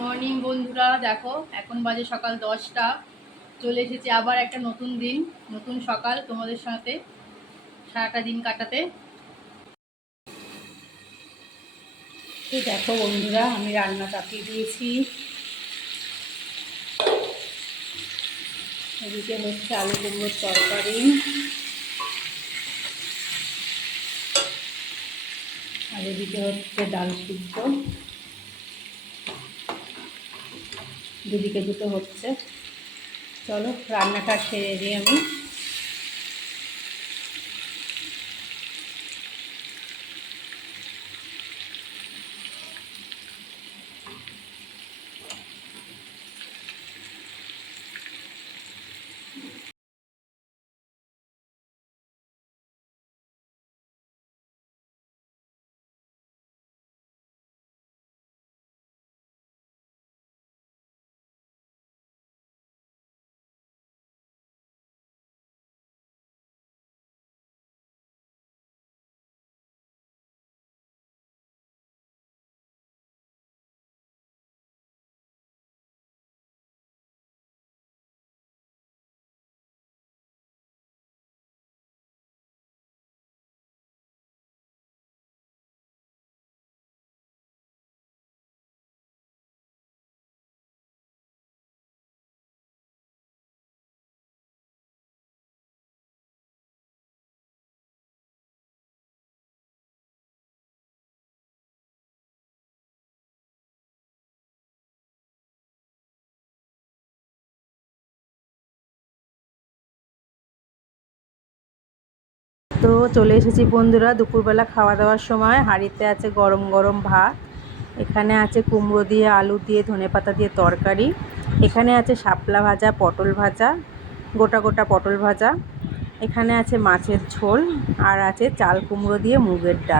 Morning বন্ধুরা, দেখো, এখন বাজে সকাল দশটা। চলে এসেছি আবার একটা নতুন দিন, নতুন সকাল তোমাদের সাথে, সারাটা দিন কাটাতে। দেখো বন্ধুরা, আমি রান্না চাপিয়ে দিয়েছি। এদিকে হচ্ছে আলু কুমড়োর তরকারি। আর এদিকে হচ্ছে ডাল সিদ্ধ। দুদিকে দুটো হচ্ছে। চলো রান্নাটা সেরে দিই আমি। তো চলে এসেছি বন্ধুরা দুপুরবেলা খাওয়া দাওয়ার সময়। হাঁড়িতে আছে গরম গরম ভাত, এখানে আছে কুমড়ো দিয়ে আলু দিয়ে, ধনে পাতা দিয়ে তরকারি, এখানে আছে শাপলা ভাজা, পটল ভাজা, গোটা গোটা পটল ভাজা, এখানে আছে মাছের ঝোল, আর আছে চাল কুমড়ো দিয়ে মুগের ডাল।